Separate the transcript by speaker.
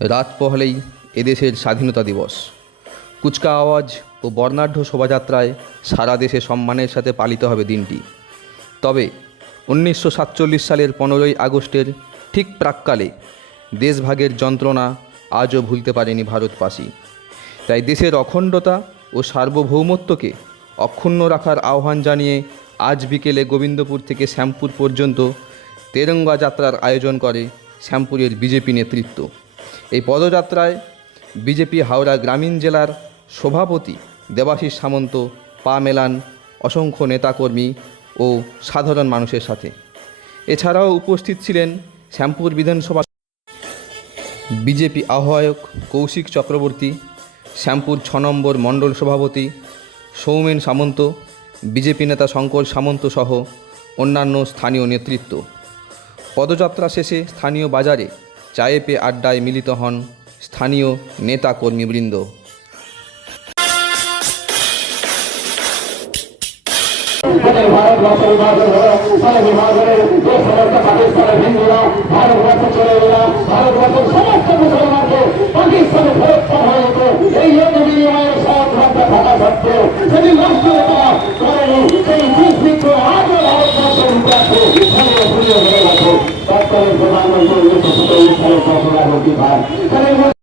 Speaker 1: রাত পহলেই এদেশের স্বাধীনতা দিবস। কুচকা আওয়াজ ও বর্ণাঢ্য শোভাযাত্রায় সারা দেশে সম্মানের সাথে পালিত হবে দিনটি। তবে উনিশশো সাতচল্লিশ সালের পনেরোই আগস্টের ঠিক প্রাককালে দেশভাগের যন্ত্রণা আজও ভুলতে পারেনি ভারতবাসী। তাই দেশের অখণ্ডতা ও সার্বভৌমত্বকে অক্ষুণ্ণ রাখার আহ্বান জানিয়ে আজ বিকেলে গোবিন্দপুর থেকে শ্যামপুর পর্যন্ত তেরঙ্গা যাত্রার আয়োজন করে শ্যামপুরের বিজেপি নেতৃত্ব। এই পদযাত্রায় বিজেপি হাওড়া গ্রামীণ জেলার সভাপতি দেবাশিস সামন্ত, পা মেলান, অসংখ্য নেতাকর্মী ও সাধারণ মানুষের সাথে। এছাড়াও উপস্থিত ছিলেন শ্যামপুর বিধানসভা বিজেপি আহ্বায়ক কৌশিক চক্রবর্তী, শ্যামপুর ছ নম্বর মণ্ডল সভাপতি সৌমেন সামন্ত, বিজেপি নেতা শঙ্কর সামন্ত সহ অন্যান্য স্থানীয় নেতৃত্ব। পদযাত্রা শেষে স্থানীয় বাজারে চায়ে পে আড্ডায় মিলিত হন স্থানীয় নেতা কর্মীবৃন্দ
Speaker 2: ভারতবর্ষের ভুলিয়ে হয়ে গেছে তৎকালীন প্রধানমন্ত্রী